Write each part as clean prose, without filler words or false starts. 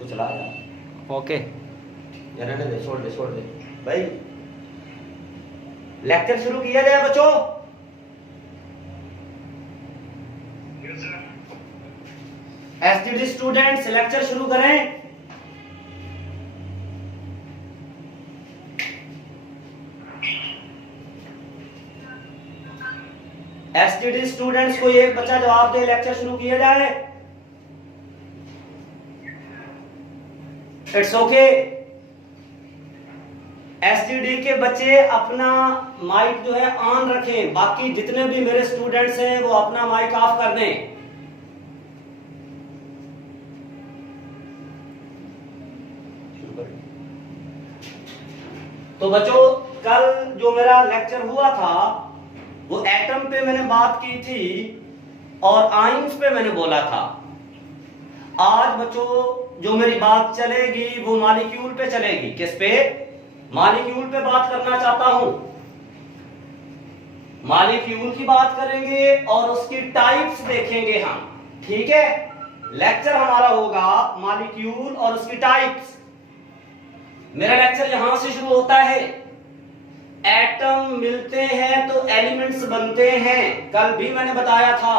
इसको चला यार। ओके रहने दे, छोड़ दे भाई। लेक्चर शुरू किया जाए बच्चों। एसटीडी स्टूडेंट्स लेक्चर शुरू करें। एसटीडी स्टूडेंट्स को एक बच्चा जवाब दे, लेक्चर शुरू किया जाए। It's okay. एसटीडी के बच्चे अपना माइक जो है ऑन रखें, बाकी जितने भी मेरे स्टूडेंट्स हैं वो अपना माइक ऑफ कर दें। तो बच्चों कल जो मेरा लेक्चर हुआ था वो एटम पे मैंने बात की थी और आयंस पे मैंने बोला था। आज बच्चों जो मेरी बात चलेगी वो मॉलिक्यूल पे चलेगी। किस पे? मॉलिक्यूल पे बात करना चाहता हूं। मॉलिक्यूल की बात करेंगे और उसकी टाइप्स देखेंगे हम, ठीक है। लेक्चर हमारा होगा मॉलिक्यूल और उसकी टाइप्स। मेरा लेक्चर यहां से शुरू होता है। एटम मिलते हैं तो एलिमेंट्स बनते हैं। कल भी मैंने बताया था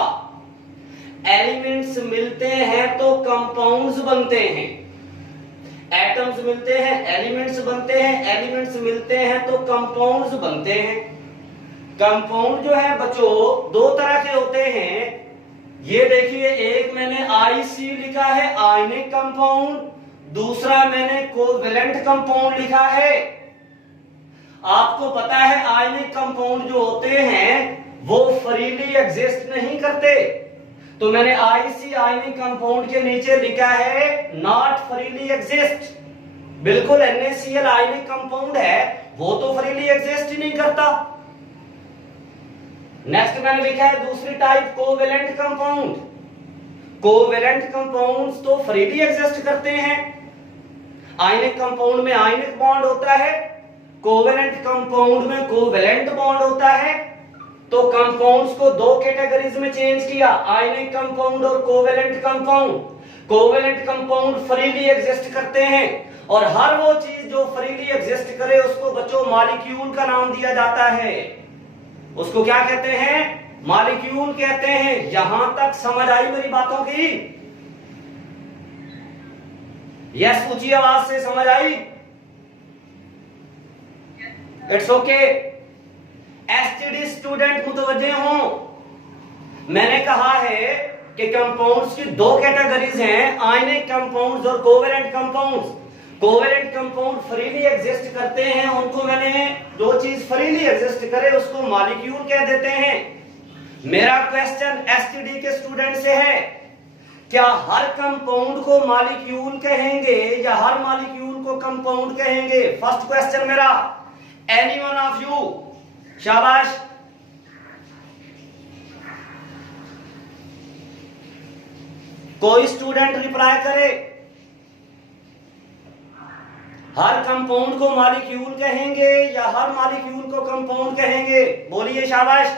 एलिमेंट्स मिलते हैं तो कंपाउंड्स बनते हैं। एटम्स मिलते हैं एलिमेंट्स बनते हैं, एलिमेंट्स मिलते हैं तो कंपाउंड्स बनते हैं। कंपाउंड जो है बच्चों दो तरह के होते हैं। ये देखिए, एक मैंने आईसी लिखा है आयनिक कंपाउंड, दूसरा मैंने कोवेलेंट कंपाउंड लिखा है। आपको पता है आयनिक कंपाउंड जो होते हैं वो फ्रीली एग्जिस्ट नहीं करते, तो मैंने आईसी आयनिक कंपाउंड के नीचे लिखा है नॉट फ्रीली एग्जिस्ट। बिल्कुल NaCl आयनिक कंपाउंड है, वो तो फ्रीली एग्जिस्ट ही नहीं करता। नेक्स्ट मैंने लिखा है दूसरी type covalent compound. Covalent compounds तो फ्रीली एग्जिस्ट करते हैं। आयनिक कंपाउंड में आयनिक बॉन्ड होता है, कोवेलेंट कंपाउंड में कोवेलेंट बॉन्ड होता है। तो कंपाउंड्स को दो कैटेगरीज में चेंज किया, आयनिक कंपाउंड और covalent compound. Covalent compound freely exist करते हैं और हर वो चीज जो फ्रीली एग्जिस्ट करे उसको बच्चों मॉलिक्यूल का नाम दिया जाता है। उसको क्या कहते हैं? मॉलिक्यूल कहते हैं। यहां तक समझ आई मेरी बातों की? यस ऊंची आवाज से समझ आई? It's okay. एसटीडी स्टूडेंट मुतवज्जे हो। मैंने कहा है कि कंपाउंड्स की दो कैटेगरीज हैं, आयनिक कंपाउंड्स और covalent compounds. Covalent compound freely exist करते हैं, उनको मैंने जो चीज फ्रीली एग्जिस्ट करे उसको मॉलिक्यूल कह देते हैं। मेरा क्वेश्चन एसटीडी के स्टूडेंट से है, क्या हर कंपाउंड को मॉलिक्यूल कहेंगे या हर मॉलिक्यूल को कंपाउंड कहेंगे? फर्स्ट क्वेश्चन मेरा। Any one of you? शाबाश। कोई स्टूडेंट रिप्लाई करे। हर कंपाउंड को मॉलिक्यूल कहेंगे या हर मॉलिक्यूल को कंपाउंड कहेंगे? बोलिए शाबाश।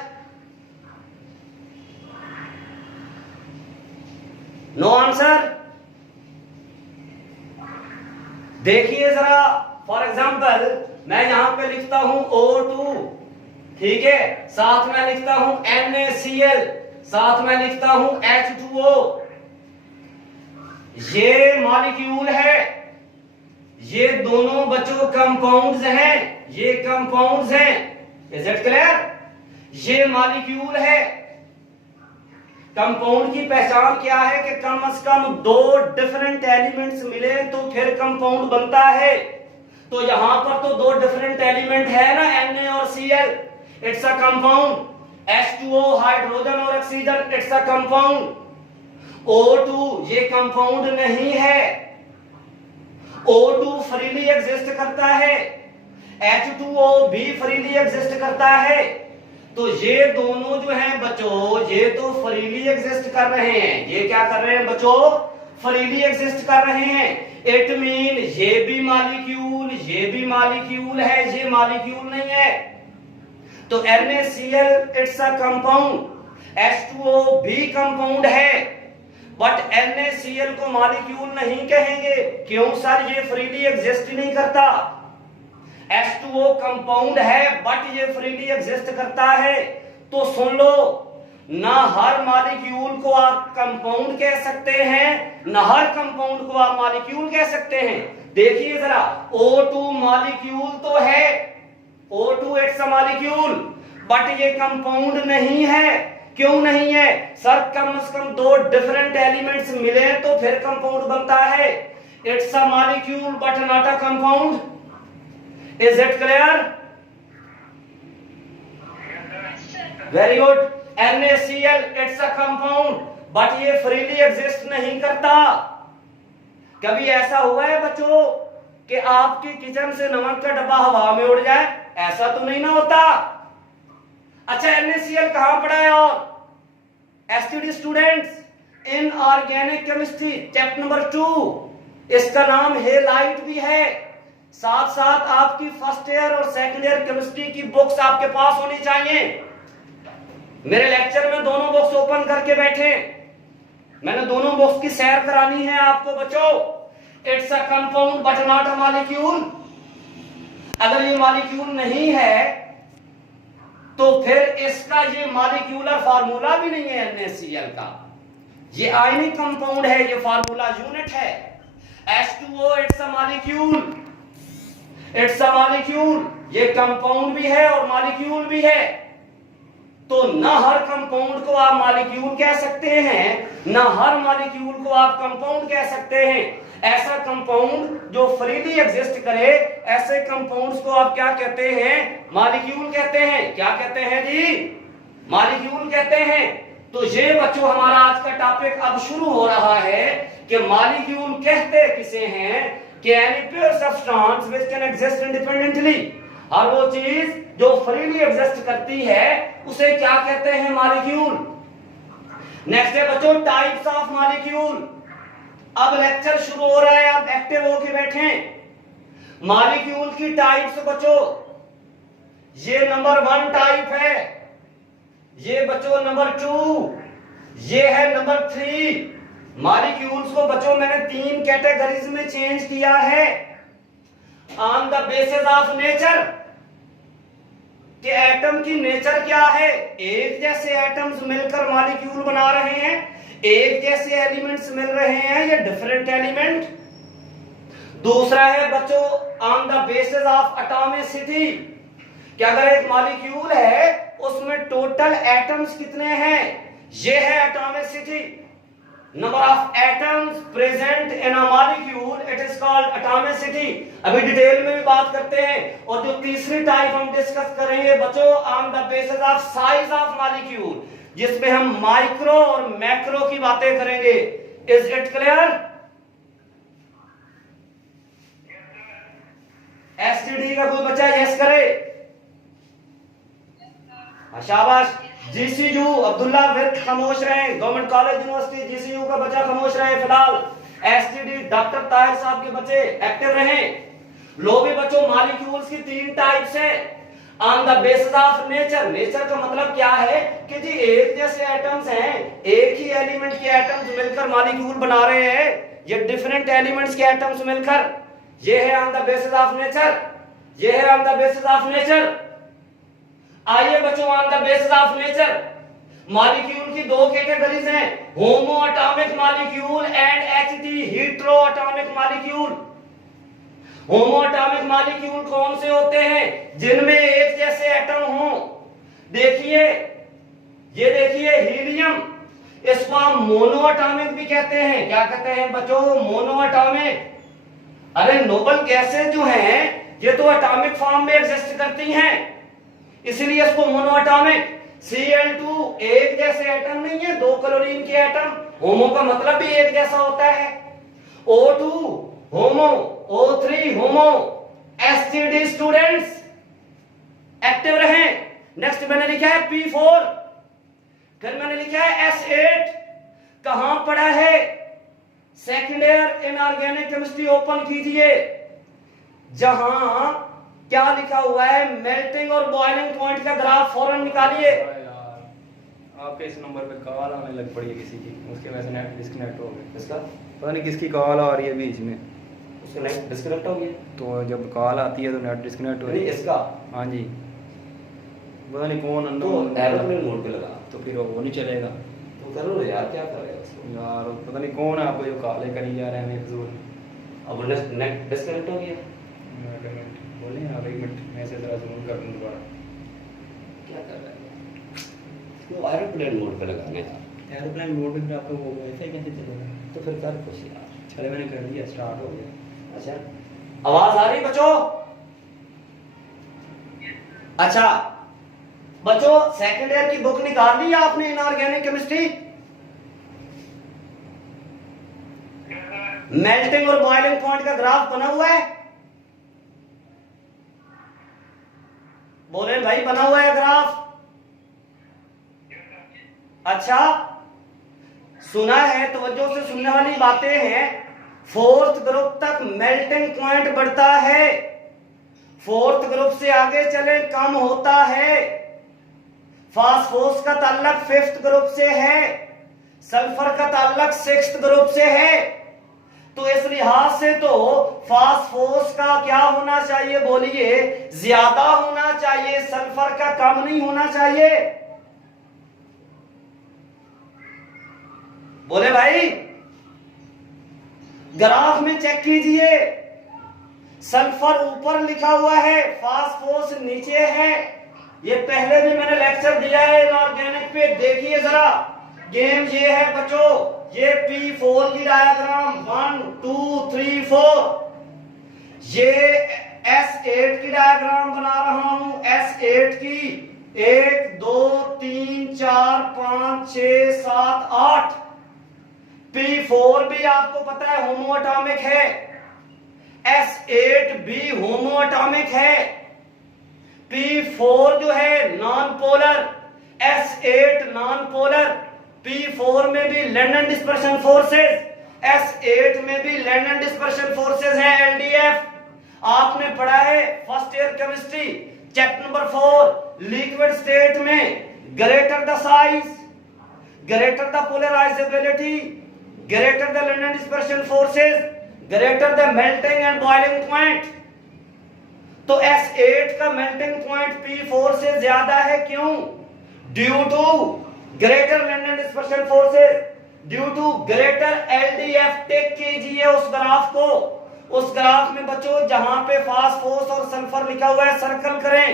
No answer. देखिए जरा, फॉर एग्जाम्पल मैं यहां पे लिखता हूं O2, ठीक है, साथ में लिखता हूं NaCl, साथ में लिखता हूं H2O। ये मॉलिक्यूल है, ये दोनों बच्चों कंपाउंड्स हैं, ये कंपाउंड्स हैं। Is it clear? ये मॉलिक्यूल है। कंपाउंड की पहचान क्या है कि कम से कम दो डिफरेंट एलिमेंट्स मिले तो फिर कंपाउंड बनता है। तो यहां पर तो दो डिफरेंट एलिमेंट है ना, Na और Cl, it's a compound. H2O hydrogen और oxygen, it's a compound. O2 ये कंपाउंड नहीं है, O2 फ्रीली एग्जिस्ट करता है, H2O भी फ्रीली एग्जिस्ट करता है। तो ये दोनों जो हैं बच्चों ये तो फ्रीली एग्जिस्ट कर रहे हैं। ये क्या कर रहे हैं बच्चों? फ्रीली एग्जिस्ट कर रहे हैं। इट मीन ये भी मॉलिक्यूल, ये भी मॉलिक्यूल है, ये मॉलिक्यूल नहीं है। तो NaCl it's a compound, H2O भी कंपाउंड है। बट NaCl को मॉलिक्यूल नहीं कहेंगे। क्यों सर? ये फ्रीली एग्जिस्ट नहीं करता। H2O कंपाउंड है बट ये फ्रीली एग्जिस्ट करता है। तो सुन लो, ना हर मॉलिक्यूल को आप कंपाउंड कह सकते हैं, ना हर कंपाउंड को आप मॉलिक्यूल कह सकते हैं। देखिए जरा, O2 मॉलिक्यूल तो है, O2 it's a molecule, but ये कंपाउंड नहीं है। क्यों नहीं है सर? कम से कम दो डिफरेंट एलिमेंट्स मिले तो फिर कंपाउंड बनता है। It's a molecule but not a compound. Is it clear? Very good. NaCl it's a compound, but ये फ्रीली एग्जिस्ट नहीं करता। कभी ऐसा हुआ है बच्चों कि आपकी किचन से नमक का डब्बा हवा में उड़ जाए? ऐसा तो नहीं ना होता। अच्छा, NaCl कहां पड़ा है? और STD students, in organic chemistry chapter number 2, इसका नाम हेलाइट भी है। साथ साथ आपकी फर्स्ट ईयर और सेकंड ईयर केमिस्ट्री की बुक्स आपके पास होनी चाहिए। मेरे लेक्चर में दोनों बुक्स ओपन करके बैठे, मैंने दोनों बुक्स की सैर करानी है आपको बच्चों। It's a compound but not a molecule. अगर ये मॉलिक्यूल नहीं है तो फिर इसका ये मॉलिक्यूलर फार्मूला भी नहीं है NaCl का। ये आयनिक कंपाउंड है, ये फार्मूला यूनिट है। H2O it's a molecule, it's a molecule. ये कंपाउंड भी है और मॉलिक्यूल भी है। तो ना हर कंपाउंड को आप मॉलिक्यूल कह सकते हैं, ना हर मॉलिक्यूल को आप कंपाउंड कह सकते हैं। ऐसा कंपाउंड जो फ्रीली एग्जिस्ट करे, ऐसे कंपाउंड्स को आप क्या कहते हैं? मॉलिक्यूल कहते हैं। क्या कहते हैं जी? मॉलिक्यूल कहते हैं। तो ये बच्चों हमारा आज का टॉपिक अब शुरू हो रहा है कि मॉलिक्यूल कहते किसे हैं? कि any pure substance which can exist independently. हर वो चीज जो फ्रीली एग्जिस्ट करती है उसे क्या कहते हैं? मॉलिक्यूल। नेक्स्ट है बच्चों टाइप्स ऑफ मॉलिक्यूल। अब लेक्चर शुरू हो रहा है, आप एक्टिव होके बैठें। मॉलिक्यूल की टाइप्स बच्चों, ये नंबर 1 टाइप है, ये बच्चों नंबर 2, ये है नंबर 3। मॉलिक्यूल्स को बच्चों मैंने 3 कैटेगरीज में चेंज किया है on the basis of nature. कि एटम की नेचर क्या है? एक जैसे एटम्स मिलकर मॉलिक्यूल बना रहे हैं, एक जैसे एलिमेंट्स मिल रहे हैं, या डिफरेंट एलिमेंट। दूसरा है बच्चों on the basis of atomicity, कि अगर एक मॉलिक्यूल है उसमें टोटल एटम्स कितने हैं, ये है atomicity. Number of atoms present in a molecule, it is called atomicity. अभी डिटेल में भी बात करते हैं। और जो तीसरी टाइप हम डिस्कस करेंगे बच्चों on the basis of size of molecule, जिसमें हम माइक्रो और मैक्रो की बातें करेंगे। Is it clear? एसटीडी का कोई बच्चा यस करे? शाबाश। जीसीयू अब्दुल्ला फिर खामोश रहे। गवर्नमेंट कॉलेज यूनिवर्सिटी जीसीयू का बच्चा खामोश रहे फिलहाल। एसटीडी डॉक्टर ताहिर साहब के बच्चे एक्टिव रहे। लो भी बच्चों, मॉलिक्यूल्स की 3 टाइप्स है on the basis of nature. Nature का मतलब क्या है? कि जी एक जैसे एटम्स हैं, एक ही एलिमेंट के एटम्स मिलकर मॉलिक्यूल बना रहे हैं, ये डिफरेंट एलिमेंट्स के एटम्स मिलकर, ये है on the basis of nature, ये है on the basis of nature. आइए बच्चों, on the basis of nature molecule की 2 कैटेगरीज हैं, होमो atomic molecule and HT hetero atomic molecule. Homo atomic molecule कौन से होते हैं? जिनमें एक जैसे एटम हो। देखिए, ये देखिए हीलियम, इसको हम मोनो एटॉमिक भी कहते हैं। क्या कहते हैं बच्चों? Mono atomic. अरे नोबल गैसें जो हैं ये तो एटॉमिक फॉर्म में एग्जिस्ट करती हैं, इसलिए इसको मोनो एटॉमिक। Cl2 एक जैसे एटम नहीं है, 2 क्लोरीन के एटम। होमो का मतलब भी एक जैसा होता है। O2 होमो, O3 होमो। एसटीडी स्टूडेंट्स एक्टिव रहे। नेक्स्ट मैंने लिखा है P4, फिर मैंने लिखा है S8। कहां पड़ा है? Second year inorganic chemistry open कीजिए, जहां क्या लिखा हुआ है? मेल्टिंग और बॉइलिंग पॉइंट का ग्राफ फौरन निकालिए। आपके इस नंबर पे कॉल आने लग पड़ी है किसी की, उसके वजह से नेट डिस्कनेक्ट हो गया। इसका पता नहीं किसकी कॉल आ रही है बीच में, उसका नेट डिस्कनेक्ट हो गया। तो जब कॉल आती है तो नेट डिस्कनेक्ट हो नहीं रही है। इसका हाँ जी, पता नहीं कौन तो अननोन, एरोप्लेन मोड पे लगा। तो फिर वो नहीं चलेगा तो करो ना यार, क्या कर रहे हो उसको यार। पता नहीं कौन है आपको जो कॉलें करी जा रहे हैं हमें फजूल। अब नेट डिस्कनेक्ट हो गया। बोले आप एक मिनट, मैं से जरा जूम कर दूँ दोबारा। क्या कर रहे हो इसको एरोप्लेन मोड पे लगाने यार। एरोप्लेन मोड में फिर आपका वो वाईफाई कैसे चलेगा? तो फिर कर कुछ यार। चले मैंने कर दिया, स्टार्ट हो गया। अच्छा आवाज आ रही बच्चों? अच्छा बच्चों सेकंड ईयर की बुक निकाल ली आपने इनऑर्गेनिक केमिस्ट्री? मेल्टिंग और बॉइलिंग पॉइंट का ग्राफ बना हुआ है? बोले भाई बना हुआ है ग्राफ? अच्छा सुना है, तवज्जो से सुनने वाली बातें हैं। फोर्थ ग्रुप तक मेल्टिंग पॉइंट बढ़ता है, फोर्थ ग्रुप से आगे चले कम होता है। फास्फोरस का ताल्लुक फिफ्थ ग्रुप से है, सल्फर का ताल्लुक सिक्स्थ ग्रुप से है। तो इस लिहाज से तो फास्फोरस का क्या होना चाहिए बोलिए? ज्यादा होना चाहिए, सल्फर का कम नहीं होना चाहिए। बोले भाई ग्राफ में चेक कीजिए, सल्फर ऊपर लिखा हुआ है, फास्फोरस नीचे है। ये पहले भी मैंने लेक्चर दिया है इनऑर्गेनिक पे, देखिए जरा। गेम ये है बच्चों, ये P4 की डायग्राम 1 2 3 4, ये S8 की डायग्राम बना रहा हूं, S8 की 1 2 3 4 5 6 7 8। P4 भी आपको पता है होमोएटॉमिक है, S8 भी होमोएटॉमिक है। P4 जो है non polar, S8 non polar. P4 में भी लैंडन डिस्पर्शन फोर्सेस, S8 में भी लैंडन डिस्पर्शन फोर्सेस हैं, LDF। आपने पढ़ा है first year chemistry chapter number 4, liquid state में greater the size, greater the polarizability, greater the London dispersion forces, greater the melting and boiling point. तो S8 का melting point P4 से ज्यादा है, क्यों? Due to greater London dispersion forces, due to greater LDF। Take कीजिए उस graph को। उस ग्राफ में बच्चों जहां पे फास्फोरस और सल्फर लिखा हुआ है सर्कल करें।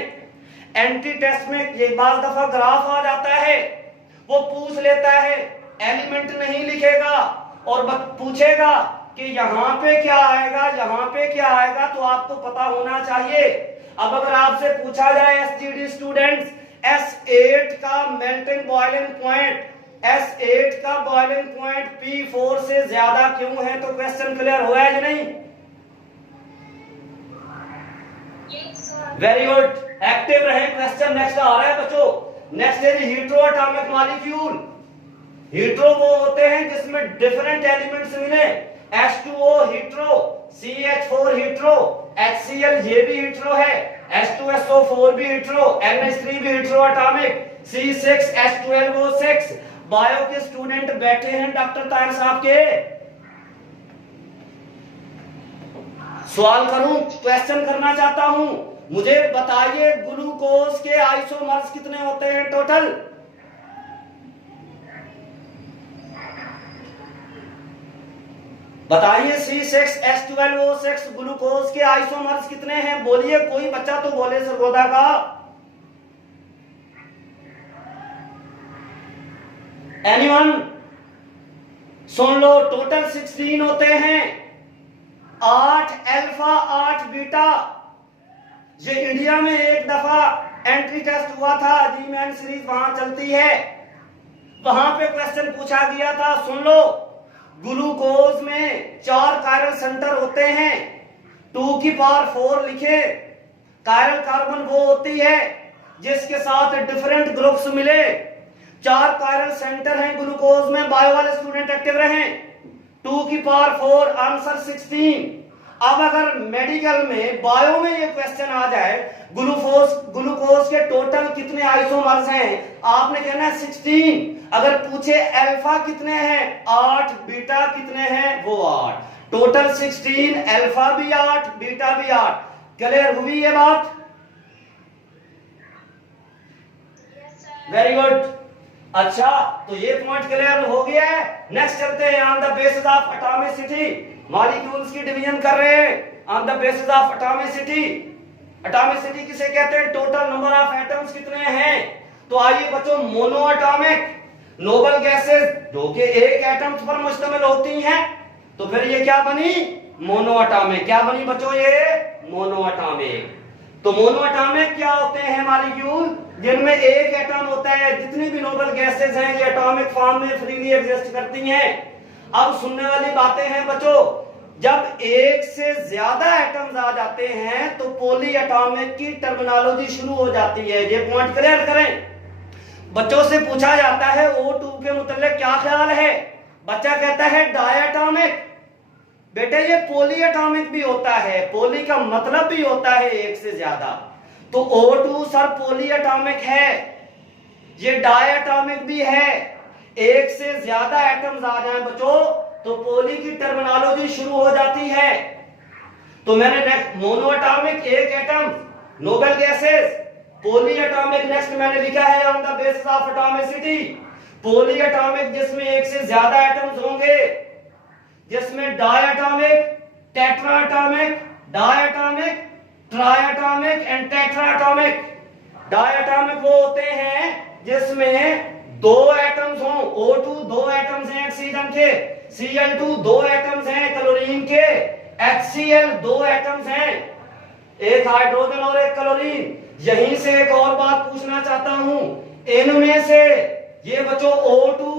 एंटी टेस्ट में ये बार दफा ग्राफ आ जाता है, वो पूछ लेता है, एलिमेंट नहीं लिखेगा और पूछेगा कि यहां पे क्या आएगा, यहां पे क्या आएगा, तो आपको पता होना चाहिए। अब अगर आपसे पूछा जाए SGD स्टूडेंट्स, S8 का मेल्टिंग बॉइलिंग पॉइंट, S8 का बॉइलिंग पॉइंट P4 से ज्यादा क्यों है, तो क्वेश्चन क्लियर हुआ है कि नहीं? वेरी गुड, एक्टिव रहे। क्वेश्चन नेक्स्ट आ रहा है बच्चों। नेक्स्ट है हीट्रो एटॉमिक मॉलिक्यूल। हीट्रो वो होते हैं जिसमें डिफरेंट एलिमेंट्स मिले, H2O hetero, CH4 hetero, HCl ये भी हीट्रो है, H2SO4 भी हीट्रो, NH3 भी हीट्रो एटॉमिक, C6H12O6। बायो के स्टूडेंट बैठे हैं डॉक्टर ताहिर साहब के, सवाल करूं, क्वेश्चन करना चाहता हूं। मुझे बताइए ग्लूकोज के आइसोमर्स कितने होते हैं टोटल? बताइए C6H12O6 ग्लूकोज के आइसोमर्स कितने हैं? बोलिए, कोई बच्चा तो बोले सरगोदा का। एनीवन? सुन लो, टोटल 16 होते हैं, 8 अल्फा 8 बीटा। ये इंडिया में एक दफा एंट्री टेस्ट हुआ था, जी-मैन सीरीज वहां चलती है, वहां पे क्वेश्चन पूछा गया था। सुन लो, ग्लूकोज में 4 कायरल सेंटर होते हैं, 2 की पावर 4 लिखे। कायरल कार्बन वो होती है जिसके साथ डिफरेंट ग्रुप्स मिले। 4 कायरल सेंटर हैं ग्लूकोज में, बायो वाले स्टूडेंट एक्टिव रहे। 2 की पावर 4 आंसर 16। अब अगर मेडिकल में बायो में ये क्वेश्चन आ जाए ग्लूकोज के टोटल कितने आइसोमर्स हैं, आपने कहना है 16। अगर पूछे अल्फा कितने हैं 8, बीटा कितने हैं वो 8, टोटल 16, अल्फा भी 8 बीटा भी 8। क्लियर हुई ये बात? Very good. अच्छा तो ये पॉइंट क्लियर हो गया है। नेक्स्ट चलते हैं on the basis of atomicity, molecules की डिवीजन कर रहे हैं on the basis of atomicity. Atomicity किसे कहते हैं? टोटल नंबर ऑफ एटम्स कितने हैं। तो आइए बच्चों, मोनो एटॉमिक नोबल गैसेस जो कि एक एटम्स पर मुश्तमिल होती हैं, तो फिर ये क्या बनी? Mono atomic. क्या बनी बच्चों? ये मोनो एटॉमिक। तो मोनो एटॉमिक क्या होते हैं? मॉलिक्यूल जिनमें एक एटम होता है। जितनी भी नोबल गैसेस हैं ये एटॉमिक फॉर्म में फ्रीली एग्जिस्ट करती हैं। अब सुनने वाली बातें हैं बच्चों, जब एक से ज्यादा एटम्स आ जाते हैं तो पॉली एटॉमिक की टर्मिनोलॉजी शुरू हो जाती है। ये पॉइंट क्लियर करें। बच्चों से पूछा जाता है O2 के मुतालिक क्या ख्याल है, बच्चा कहता है डायटॉमिक। बेटे ये पॉली एटॉमिक भी होता है, पॉली का मतलब भी होता है एक से ज्यादा। तो O2 सर पॉली एटॉमिक है, ये डायटॉमिक भी है। एक से ज्यादा एटम्स आ जाएं बच्चों तो पॉली की टर्मिनोलॉजी शुरू हो जाती है। तो मैंने नेक्स्ट मोनो एटॉमिक एक atom, noble gases, poly atomic next मैंने लिखा है on the basis of atomicity. Poly atomic जिसमें एक से ज्यादा एटम्स होंगे, जिसमें डायटॉमिक, टेट्राटॉमिक, डायटॉमिक, ट्रायटॉमिक एंड टेट्राटॉमिक। डायटॉमिक वो होते हैं जिसमें दो एटम्स हों। O2 दो एटम्स हैं ऑक्सीजन के, Cl2 दो एटम्स हैं क्लोरीन के, HCl दो एटम्स हैं, एक हाइड्रोजन और एक क्लोरीन। यहीं से एक और बात पूछना चाहता हूं, इनमें से ये बच्चों O2,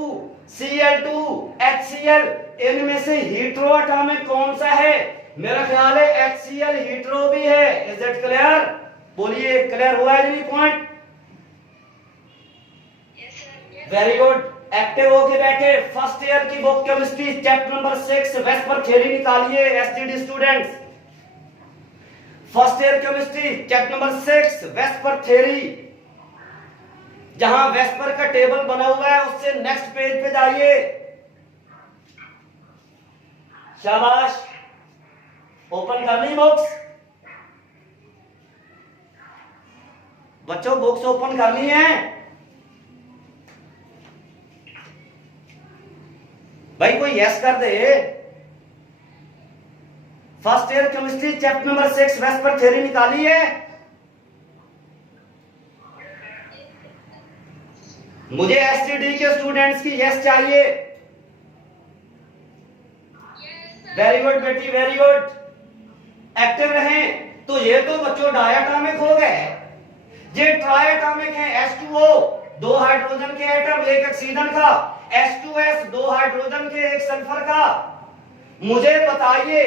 Cl2, HCl, इनमें से हीट्रो एटॉमिक कौन सा है? मेरा ख्याल है HCl हीट्रो भी है। Is it clear? बोलिए क्लियर हुआ है जी पॉइंट? Very good. एक्टिव होके बैठे। फर्स्ट ईयर की book chemistry chapter number 6 VSEPR theory निकालिए STD students. First year chemistry chapter number 6 VSEPR theory, जहां वेस्पर का टेबल बना हुआ है उससे नेक्स्ट पेज पे जाइए। शाबाश, ओपन कर ली बुक्स बच्चों? बुक्स ओपन कर ली हैं भाई? कोई यस कर दे। First year chemistry chapter number 6 VSEPR theory निकाली है? मुझे एसटीडी के स्टूडेंट्स की यस चाहिए। वेरी गुड बेटी, वेरी गुड। एक्टिव रहें। तो ये तो बच्चों डायटॉमिक हो गए, ये ट्रायटॉमिक है। H2O दो हाइड्रोजन के एटम, एक ऑक्सीजन का, H2S दो हाइड्रोजन के एक सल्फर का। मुझे बताइए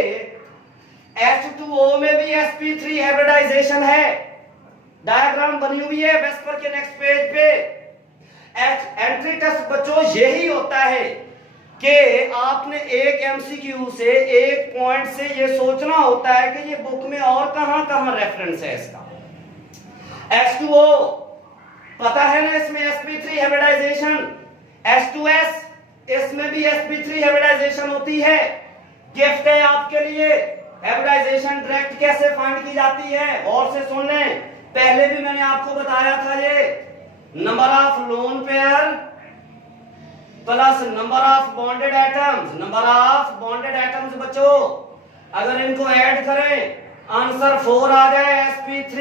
H2O में भी sp3 हाइब्रिडाइजेशन है, डायग्राम बनी हुई है वेस्पर के नेक्स्ट पेज पे। एंट्री टेस्ट बच्चों यही होता है कि आपने एक एमसीक्यू से एक पॉइंट से ये सोचना होता है कि ये बुक में और कहां कहां रेफरेंस है इसका। H2O पता है ना, इसमें sp3 हाइब्रिडाइजेशन। H2S इसमें भी sp3 हाइब्रिडाइजेशन होती है। गिफ्ट है आपके लिए, हाइब्रिडाइजेशन डायरेक्ट कैसे फाइंड की जाती है और से सुन लें। पहले भी मैंने आपको बताया था, ये number of lone pair plus number of bonded atoms. Number of bonded atoms बच्चों अगर इनको ऐड करें आंसर 4 आ जाए sp3,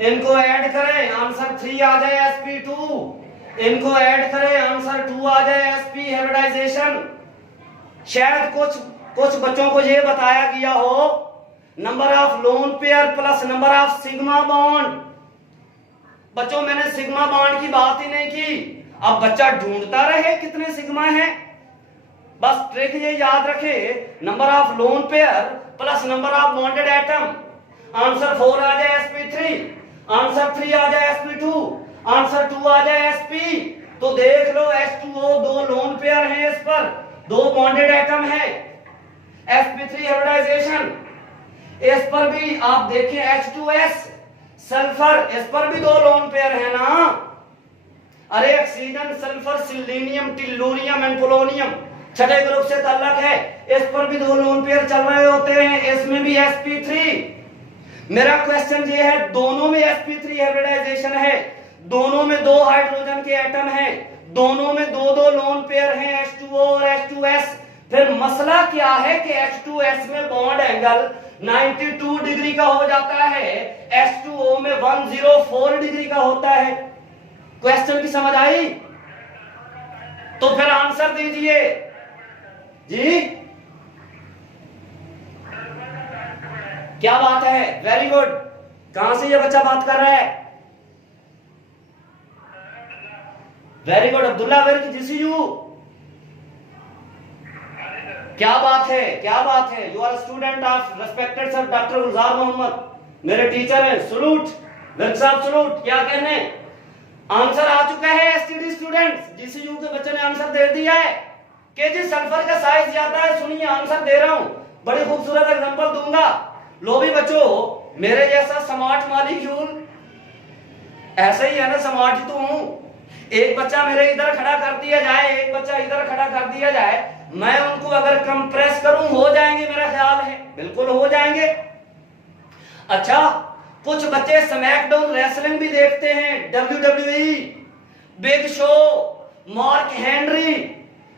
इनको ऐड करें आंसर 3 आ जाए sp2, इनको ऐड करें आंसर 2 आ जाए sp हाइब्रिडाइजेशन। शायद कुछ बच्चों को यह बताया गया हो number of lone pair plus number of sigma bond. बच्चों मैंने सिग्मा बॉन्ड की बात ही नहीं की। अब बच्चा ढूंढता रहे कितने सिग्मा हैं, बस ट्रिक ये याद रखे, number of lone pair plus number of bonded atom. Answer 4 आ जाए sp3, आंसर 3 आ जाए sp2, आंसर 2 आ जाए sp। तो देख लो H2O दो लोन पेयर हैं, इस पर दो बॉन्डेड एटम है, sp3 हाइब्रिडाइजेशन। इस पर भी आप देखें H2S सल्फर, इस पर भी 2 लोन पेयर है ना। अरे oxygen, sulphur, selenium, tellurium and polonium छठे ग्रुप से ताल्लुक है, इस पर भी 2 लोन पेयर चल रहे होते हैं, इसमें भी sp3। मेरा क्वेश्चन ये है, दोनों में sp3 हाइब्रिडाइजेशन है, दोनों में 2 हाइड्रोजन के एटम हैं, दोनों में 2 लोन पेयर हैं H2O और H2S। फिर मसला क्या है कि H2S में बॉन्ड एंगल 92 डिग्री का हो जाता है, H2O में 104 डिग्री का होता है। क्वेश्चन की समझ आई? तो फिर आंसर दीजिए जी। क्या बात है, वेरी गुड। कहां से ये बच्चा बात कर रहा है? Very good, Abdullah very GCU. क्या बात है, क्या बात है। You are student of respected sir doctor Gulzar Mohammad, मेरे टीचर हैं। सलूट विर्क साहब, सलूट। क्या कहने, आंसर आ चुका है एसटीडी स्टूडेंट्स। जीसीयू के बच्चे ने आंसर दे दिया है कि जी सल्फर का साइज ज्यादा है। सुनिए आंसर दे रहा हूं, बड़ी खूबसूरत एग्जांपल दूंगा। लो भी बच्चों, मेरे जैसा स्मार्ट मॉलिक्यूल ऐसे ही है ना, स्मार्ट ही तो हूं। एक बच्चा मेरे इधर खड़ा कर दिया जाए, एक बच्चा इधर खड़ा कर दिया जाए, मैं उनको अगर कंप्रेस करूं हो जाएंगे, मेरा ख्याल है बिल्कुल हो जाएंगे। अच्छा, कुछ बच्चे स्मैकडाउन रेसलिंग भी देखते हैं, WWE, Big Show, Mark Henry.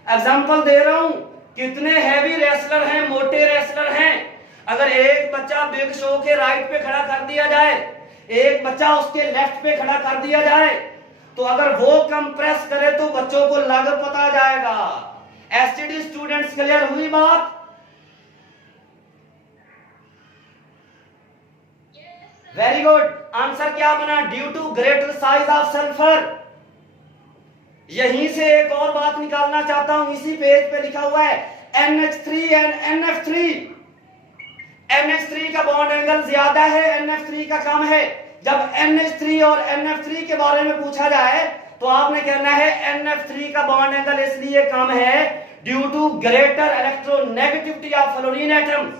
Example दे रहा हूं, कितने हैवी रेसलर हैं, मोटे रेसलर हैं। अगर एक बच्चा बिग शो के राइट पे खड़ा कर दिया जाए, एक बच्चा उसके लेफ्ट पे खड़ा कर दिया जाए, तो अगर वो कंप्रेस करे तो बच्चों को लागत पता जाएगा। एसटीडी स्टूडेंट्स, क्लियर हुई बात? Very good. आंसर क्या बना? Due to greater size of sulphur. यहीं से एक और बात निकालना चाहता हूं, इसी पेज पे लिखा हुआ है NH3 एंड NF3। NH3 का बॉन्ड एंगल ज्यादा है, NF3 का कम है। जब NH3 और NF3 के बारे में पूछा जाए तो आपने कहना है NF3 का बॉन्ड एंगल इसलिए कम है due to greater electronegativity of fluorine atoms.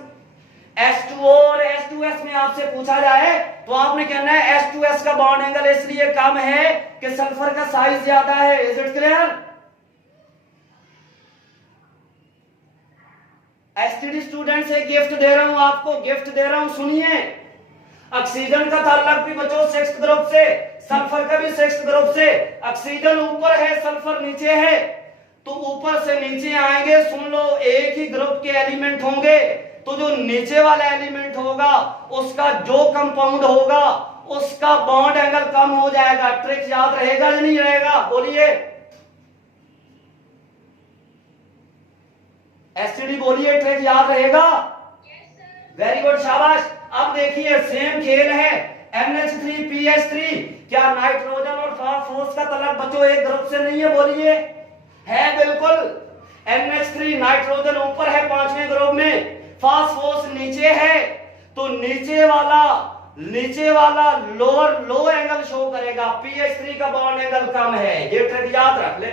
H2O और H2S में आपसे पूछा जाए तो आपने कहना है H2S का बॉन्ड एंगल इसलिए कम है कि सल्फर का साइज ज्यादा है। Is it clear? STD students, एक गिफ्ट दे रहा हूं आपको, गिफ्ट दे रहा हूं, सुनिए। ऑक्सीजन का ताल्लुक भी बच्चों 6th ग्रुप से, सल्फर का भी 6th ग्रुप से। ऑक्सीजन ऊपर है, सल्फर नीचे है, तो ऊपर से नीचे आएंगे। सुन लो, एक ही ग्रुप के एलिमेंट होंगे, तो जो नीचे वाला एलिमेंट होगा उसका जो कंपाउंड होगा उसका बॉन्ड एंगल कम हो जाएगा। ट्रिक याद रहेगा या नहीं रहेगा? बोलिए एसटीडी, बोलिए ट्रिक याद रहेगा? वेरी गुड, शाबाश। अब देखिए सेम खेल है, NH3PH3। क्या नाइट्रोजन और फास्फोरस का तलक बच्चों एक ग्रुप से नहीं है? बोलिए, है बिल्कुल। NH3 नाइट्रोजन ऊपर है 5वें ग्रुप में, फास्फोरस नीचे है, तो नीचे वाला लोअर लो एंगल शो करेगा। PH3 का बॉन्ड एंगल कम है, ये ट्रिक याद रख ले।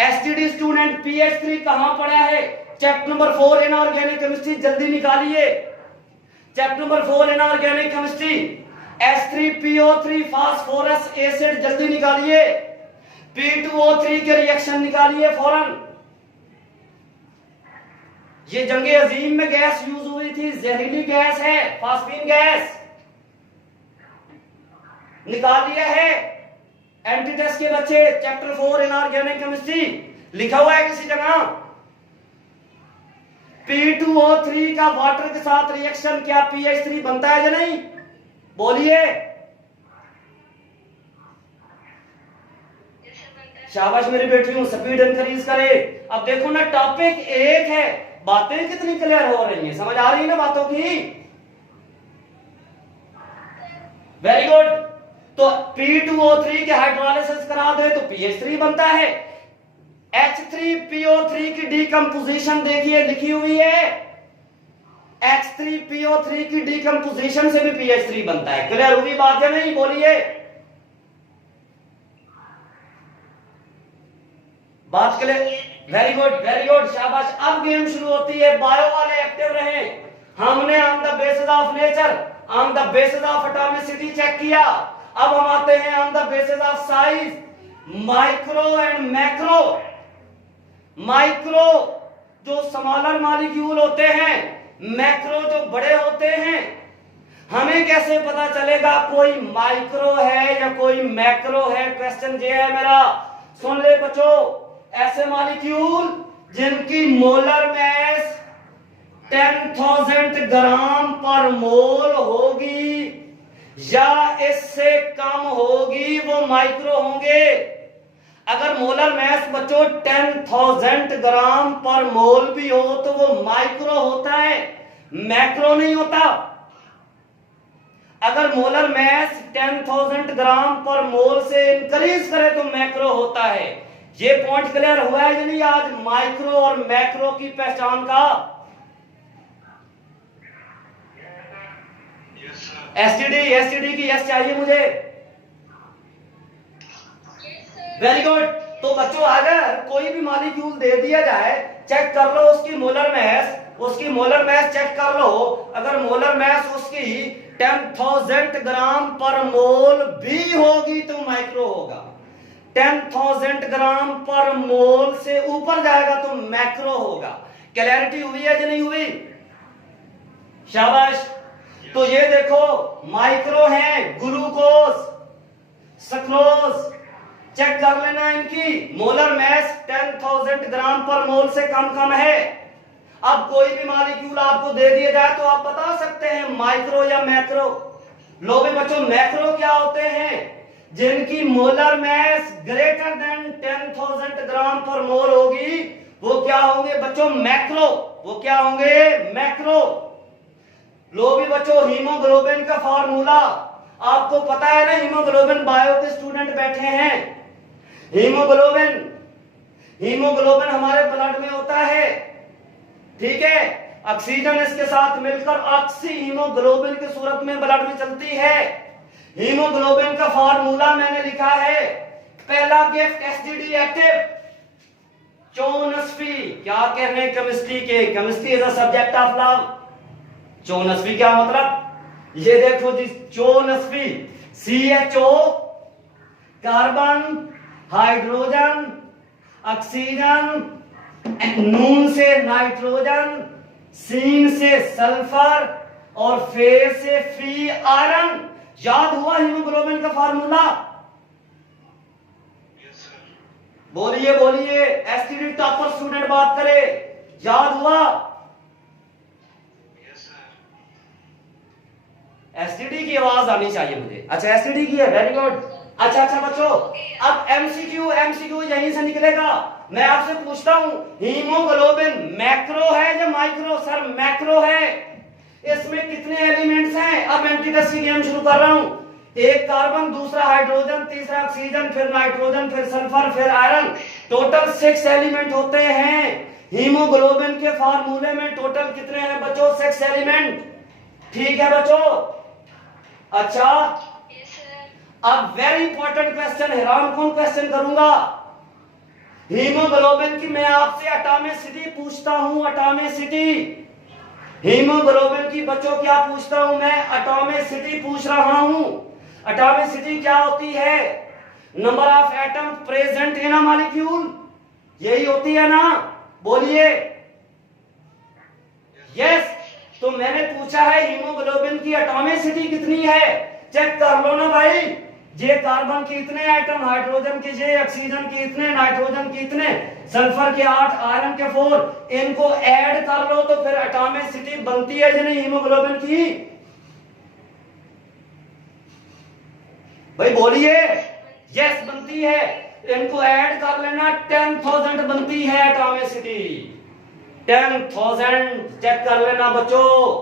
एसटीडी स्टूडेंट, PH3 कहां पड़ा है? चैप्टर नंबर 4 इनऑर्गेनिक केमिस्ट्री, जल्दी निकालिए। Chapter number 4 inorganic chemistry, H3PO3 phosphorus acid, जल्दी निकालिए। P2O3 के रिएक्शन निकालिए फौरन। ये जंगे अजीम में गैस यूज हुई थी, जहरीली गैस है, फास्फीन गैस। निकाल लिया है एंटीटेस्ट के बच्चे, चैप्टर 4 इनऑर्गेनिक केमिस्ट्री, लिखा हुआ है किसी जगह। P2O3 का वाटर के साथ रिएक्शन क्या PH3 बनता है या नहीं? बोलिए, शाबाश मेरी बेटियों, स्पीड इंक्रीज करे। अब देखो ना, टॉपिक एक है, बातें कितनी क्लियर हो रही हैं, समझ आ रही है ना बातों की? Very good. तो P2O3 के हाइड्रोलाइसिस करा दे तो PH3 बनता है। H3PO3 की डीकंपोजिशन देखिए लिखी हुई है, H3PO3 की डीकंपोजिशन से भी PH3 बनता है। क्लियर हुई बात या नहीं? बोलिए, बात clear? Very good, very good, शाबाश। अब गेम शुरू होती है, बायो वाले एक्टिव रहे। हमने on the basis of nature, on the basis of atomicity check किया। अब हम आते हैं on the basis of size, micro and macro. Micro जो स्मॉलर मॉलिक्यूल होते हैं, मैक्रो जो बड़े होते हैं। हमें कैसे पता चलेगा कोई माइक्रो है या कोई मैक्रो है? क्वेश्चन ये है मेरा, सुन ले बच्चों। ऐसे मॉलिक्यूल जिनकी मोलर मास 10,000 ग्राम पर मोल होगी या इससे कम होगी, वो माइक्रो होंगे। अगर मोलर मास बच्चों 10,000 ग्राम पर मोल भी हो तो वो माइक्रो होता है, मैक्रो नहीं होता। अगर मोलर मास 10,000 ग्राम पर मोल से इंक्रीज करे तो मैक्रो होता है। ये पॉइंट क्लियर हुआ है या नहीं आज माइक्रो और मैक्रो की पहचान का? एसटीडी की यस चाहिए मुझे। Very good. तो बच्चों अगर कोई भी मॉलिक्यूल दे दिया जाए, चेक कर लो उसकी मोलर मास चेक कर लो। अगर मोलर मास उसकी 10,000 ग्राम पर मोल भी होगी तो माइक्रो होगा। 10,000 ग्राम पर मोल से ऊपर जाएगा तो मैक्रो होगा। क्लैरिटी हुई है कि नहीं हुई? शाबाश। तो ये देखो माइक्रो है ग्लूकोज, सक्रोज, चेक कर लेना इनकी मोलर मास 10,000 ग्राम पर मोल से कम है। अब कोई भी मॉलिक्यूल आपको दे दिया जाए तो आप बता सकते हैं माइक्रो या मैक्रो। लो भी बच्चों, मैक्रो क्या होते हैं? जिनकी मोलर मास ग्रेटर देन 10,000 ग्राम पर मोल होगी, वो क्या होंगे बच्चों? मैक्रो। वो क्या होंगे? मैक्रो। लो भी बच्चों, हीमोग्लोबिन का फार्मूला आपको पता है ना? हीमोग्लोबिन बायो के स्टूडेंट बैठे हैं। हीमोग्लोबिन हमारे ब्लड में होता है, ठीक है। ऑक्सीजन इसके साथ मिलकर ऑक्सी हीमोग्लोबिन की सूरत में ब्लड में चलती है। हीमोग्लोबिन का फार्मूला मैंने लिखा है। पहला गिफ्ट एसटीडी एक्टिव, चौनस्फी। क्या कहने केमिस्ट्री के? Chemistry is a subject of love. चौनस्फी क्या मतलब? ये देखो जी, चौनस्फी CHO कार्बन, हाइड्रोजन, ऑक्सीजन, नून से नाइट्रोजन, सीन से सल्फर और फे से फी आयरन। याद हुआ हीमोग्लोबिन का फार्मूला? बोलिए बोलिए, एसटीडी टॉपर स्टूडेंट बात करे। याद हुआ? एसटीडी की आवाज आनी चाहिए मुझे। अच्छा एसटीडी की है, वेरी गुड। अच्छा बच्चों, अब एमसीक्यू यहीं से निकलेगा। मैं आपसे पूछता हूं, हीमोग्लोबिन मैक्रो है या माइक्रो? सर मैक्रो है। इसमें कितने एलिमेंट्स हैं? अब एंटीटेस्ट की गेम शुरू कर रहा हूं। एक कार्बन, दूसरा हाइड्रोजन, तीसरा ऑक्सीजन, फिर नाइट्रोजन, फिर सल्फर, फिर आयरन। टोटल 6 एलिमेंट होते हैं। हीमोग्लोबिन के फार्मूले में टोटल कितने हैं बच्चों? 6 एलिमेंट। ठीक है बच्चों। अच्छा, अब वेरी इंपॉर्टेंट क्वेश्चन, हैरान कौन क्वेश्चन करूंगा। हीमोग्लोबिन की मैं आपसे एटॉमिसिटी पूछता हूं। एटॉमिसिटी हीमोग्लोबिन की बच्चों क्या पूछता हूं मैं? एटॉमिसिटी पूछ रहा हूं। एटॉमिसिटी क्या होती है? Number of atom present in a molecule, यही होती है ना? बोलिए यस। तो मैंने पूछा है हीमोग्लोबिन की एटॉमिसिटी कितनी है? चेक कर लो ना भाई। ये कार्बन के इतने एटम, हाइड्रोजन के ये, ऑक्सीजन के इतने, नाइट्रोजन के इतने, सल्फर के 8, आयरन के 4, इनको ऐड कर लो तो फिर एटॉमिसिटी बनती है या नहीं हीमोग्लोबिन की? भाई बोलिए। यस बनती है। इनको ऐड कर लेना, 10,000 बनती है एटॉमिसिटी। 10,000 चेक कर लेना बच्चों।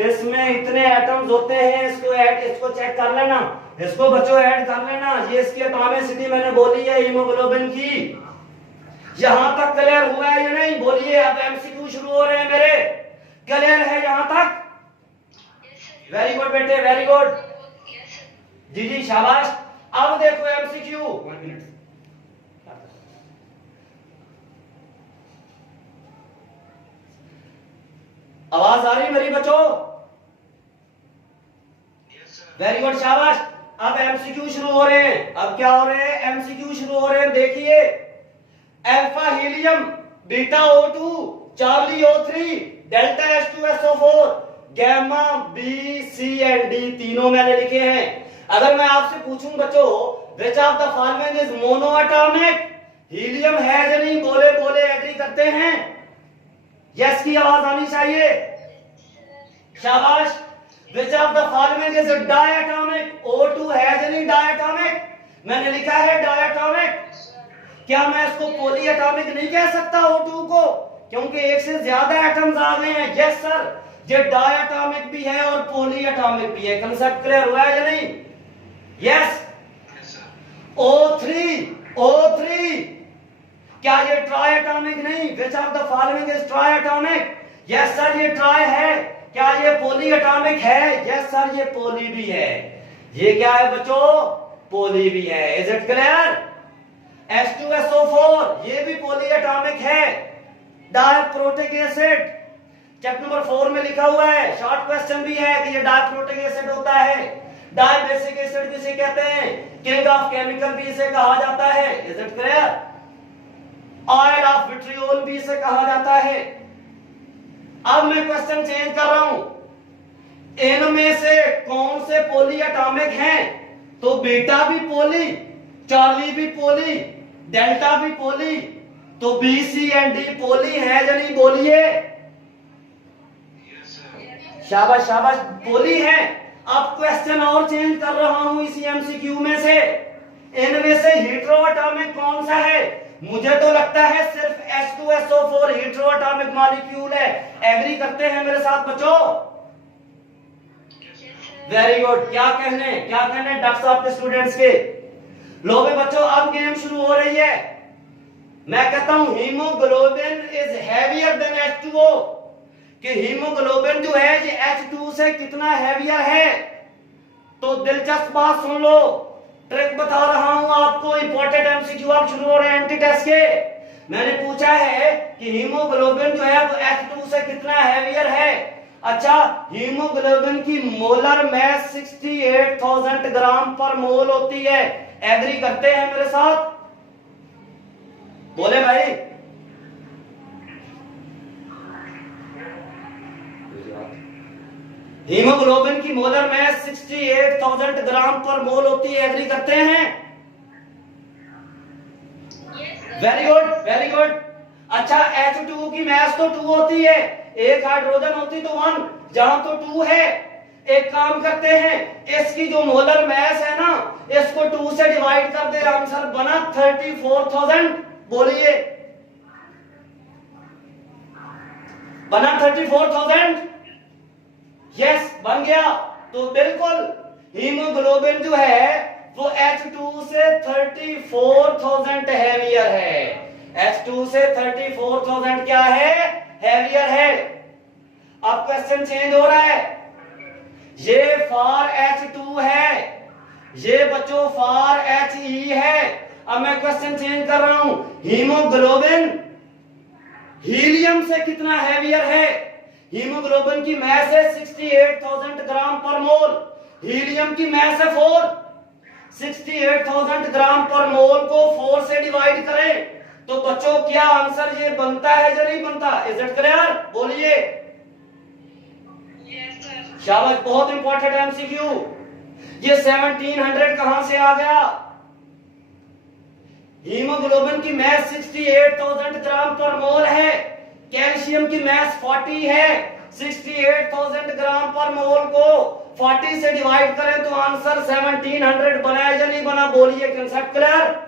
इसमें इतने एटम्स होते हैं, इसको चेक कर लेना, इसको बच्चों ऐड कर लेना। ये इसकी एटॉमिसिटी मैंने बोली है हीमोग्लोबिन की। यहां तक क्लियर हुआ है या नहीं? बोलिए। अब एमसीक्यू शुरू हो रहे हैं मेरे। क्लियर है यहां तक? वेरी गुड बेटे, वेरी गुड। जी शाबाश। अब देखो एमसीक्यू। 1 मिनट। आवाज आ रही मेरी बच्चों? वेरी गुड, शाबाश। अब एमसीक्यू शुरू हो रहे हैं। अब क्या हो रहे हैं? एमसीक्यू शुरू हो रहे हैं। देखिए, alpha helium, beta O2, Charlie O3, delta H2SO4, gamma B, C and D, तीनों मैंने लिखे हैं। अगर मैं आपसे पूछूं बच्चों, which of the following is monoatomic? Helium है या नहीं? बोले बोले, एग्री करते हैं? यस की आवाज आनी चाहिए। शाबाश। Which of the following is diatomic? O2 है या नहीं डायटोमिक? मैंने लिखा है डायटोमिक। क्या मैं इसको पॉलीएटॉमिक नहीं कह सकता O2 को, क्योंकि एक से ज्यादा एटम्स आ गए हैं? यस सर, ये डायटोमिक भी है और पॉलीएटॉमिक भी है। कंसेप्ट क्लियर हुआ है या नहीं? यस। O3 क्या ये ट्राइएटॉमिक नहीं? Which of the following is triatomic? Yes sir, ये ट्राई है। क्या ये पॉलीएटॉमिक है? यस सर, ये पॉली भी है। ये क्या है बच्चों? पॉली भी है। Is it clear? H2SO4 ये भी पॉलीएटॉमिक है। डायप्रोटिक एसिड चैप्टर नंबर 4 में लिखा हुआ है। शॉर्ट क्वेश्चन भी है कि ये डायप्रोटिक एसिड होता है। डायबेसिक एसिड भी इसे कहते हैं। किंग ऑफ केमिकल भी इसे कहा जाता है। Is it clear? Oil of vitriol भी इसे कहा जाता है। अब मैं क्वेश्चन चेंज कर रहा हूं। इनमें से कौन से पॉलीएटॉमिक हैं? तो बीटा भी पॉली, चार्ली भी पॉली, डेल्टा भी पॉली, तो B, C and D poly है या नहीं? बोलिए। शाबाश शाबाश, पॉली है। अब क्वेश्चन और चेंज कर रहा हूं इसी एमसीक्यू में से। इनमें से हेटेरोएटॉमिक कौन सा है? मुझे तो लगता है सिर्फ H2SO4 हेटेरोएटॉमिक मॉलिक्यूल है। एग्री करते हैं मेरे साथ बच्चों? Very good. क्या कहने डॉक्टर साहब के स्टूडेंट्स के? लो भी बच्चों, अब गेम शुरू हो रही है। मैं कहता हूं haemoglobin is heavier than H2O, कि हीमोग्लोबिन जो है ये H2 से कितना हैवियर है। तो दिलचस्प बात सुन लो, ट्रिक बता रहा हूं आपको। इंपॉर्टेंट एमसीक्यू आप शुरू हो रहे हैं एंटी टेस्ट के। मैंने पूछा है कि हीमोग्लोबिन जो है वो H2 से कितना हैवियर है। अच्छा, हीमोग्लोबिन की मोलर मास 68,000 ग्राम पर मोल होती है। एग्री करते हैं मेरे साथ? बोले भाई। हीमोग्लोबिन की मोलर मास 68,000 ग्राम पर मोल होती है। एग्री करते हैं? Very good very good. अच्छा, H2 की मास तो 2 होती है, एक हाइड्रोजन होती तो 1, जहां तो 2 है। एक काम करते हैं, इसकी जो मोलर मास है ना, इसको 2 से डिवाइड कर दे। आंसर बना 34,000। बोलिए, बना 34,000? यस, बन गया। तो बिल्कुल हीमोग्लोबिन जो है वो H2 से 34,000 हैवियर है। H2 से 34,000 क्या है? हैवियर है। अब क्वेश्चन चेंज हो रहा है। ये फॉर H2 है, ये बच्चों फॉर He है। अब मैं क्वेश्चन चेंज कर रहा हूं। हीमोग्लोबिन हीलियम से कितना हैवियर है? हीमोग्लोबिन की मास है 68,000 ग्राम पर मोल, हीलियम की मास है 4। 68,000 ग्राम पर मोल को 4 से डिवाइड करें तो बच्चों क्या आंसर ये बनता है या नहीं बनता? Is it clear? बोलिए। शाबाश, बहुत इंपॉर्टेंट एमसीक्यू। ये 1700 कहां से आ गया? हीमोग्लोबिन की मास 68,000 ग्राम पर मोल है, कैल्शियम की मास 40 है। 68,000 ग्राम पर मोल को 40 से डिवाइड करें तो आंसर 1700 बना या नहीं बना? बोलिए। Concept clear?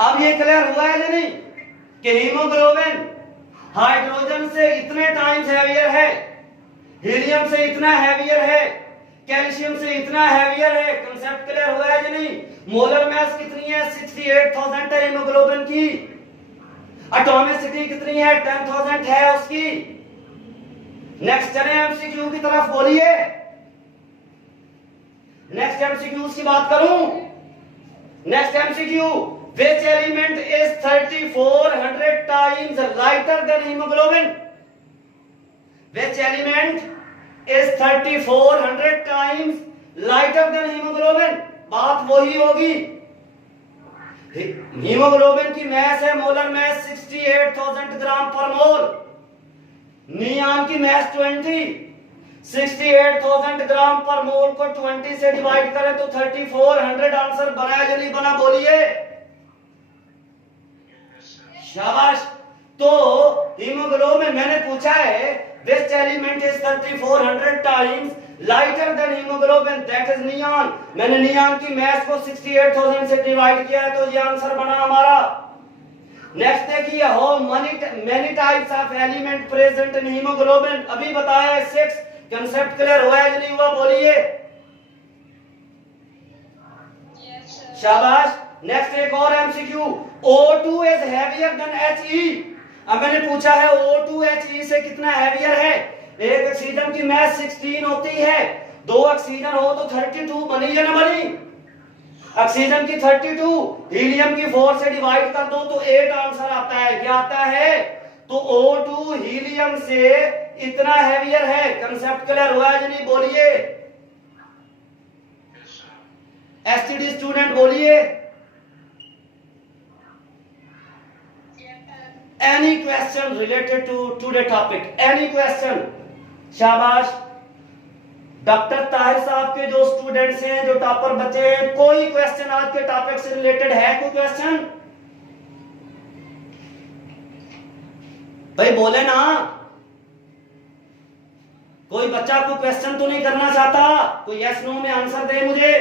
अब ये क्लियर हुआ है या नहीं कि हीमोग्लोबिन हाइड्रोजन से इतने टाइम्स हैवियर है, हीलियम से इतना हैवियर है, कैल्शियम से इतना हैवियर है। कंसेप्ट क्लियर हुआ है या नहीं? मोलर मास कितनी है? 68,000 है हीमोग्लोबिन की। एटॉमिसिटी कितनी है? 10,000 है उसकी। नेक्स्ट चले एमसीक्यू की तरफ। बोलिए। नेक्स्ट एमसीक्यू की बात करूं। Next MCQ, which element is 3400 times lighter than hemoglobin? Which element is 3400 times lighter than hemoglobin. बात वही होगी। हीमोग्लोबिन की मैस है, मोलर मैस 68,000 ग्राम पर मोल। नियान की मैस 20, 68,000 ग्राम पर मोल को 20 से डिवाइड करें तो 3400 आंसर बना या नहीं बना, बोलिए। शाबाश। तो हीमोग्लोबिन मैंने पूछा है this element is 3400 times lighter than haemoglobin, that is neon. मैंने नियॉन की मास को 68,000 से डिवाइड किया है तो ये आंसर बना हमारा। नेक्स्ट देखिए, how many types of element present in haemoglobin, अभी बताया है 6। कांसेप्ट क्लियर हुआ है या नहीं हुआ, बोलिए। शाबाश। नेक्स्ट एक और MCQ, O2 is heavier than He। अब मैंने पूछा है O2 He से कितना हेवियर है। एक ऑक्सीजन की मास 16 होती है, 2 ऑक्सीजन हो तो 32 बनी या ना बनी। ऑक्सीजन की 32, हीलियम की 4 से डिवाइड कर दो तो 8 आंसर आता है। क्या आता है? तो O2 हीलियम से इतना हेवियर है। कांसेप्ट क्लियर हुआ है या नहीं, बोलिए। एसटीडी स्टूडेंट बोलिए। Any question related to today topic, any question? शाबाश। डॉक्टर ताहिर साहब के जो स्टूडेंट्स हैं, जो टॉपर बच्चे हैं, कोई क्वेश्चन आज के टॉपिक से रिलेटेड है? कोई क्वेश्चन भाई बोले ना। कोई बच्चा कोई क्वेश्चन तो नहीं करना चाहता? कोई यस नो में आंसर दे मुझे।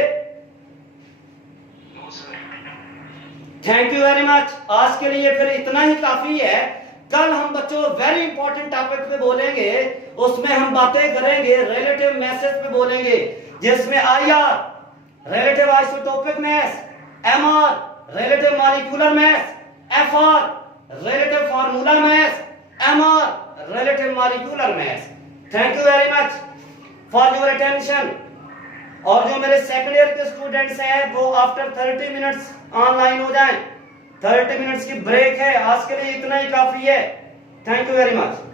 Thank you very much. आज के लिए फिर इतना ही काफी है। कल हम बच्चों वेरी इंपॉर्टेंट टॉपिक पे बोलेंगे, उसमें हम बातें करेंगे रिलेटिव मैसेज पे बोलेंगे, जिसमें IR relative isotopic mass, MR relative molecular mass, FR relative formula mass, MR relative molecular mass. Thank you very much for your attention. और जो मेरे सेकंड ईयर के स्टूडेंट्स हैं वो आफ्टर 30 मिनट्स ऑनलाइन हो जाएं। 30 मिनट्स की ब्रेक है। आज के लिए इतना ही काफी है। Thank you very much.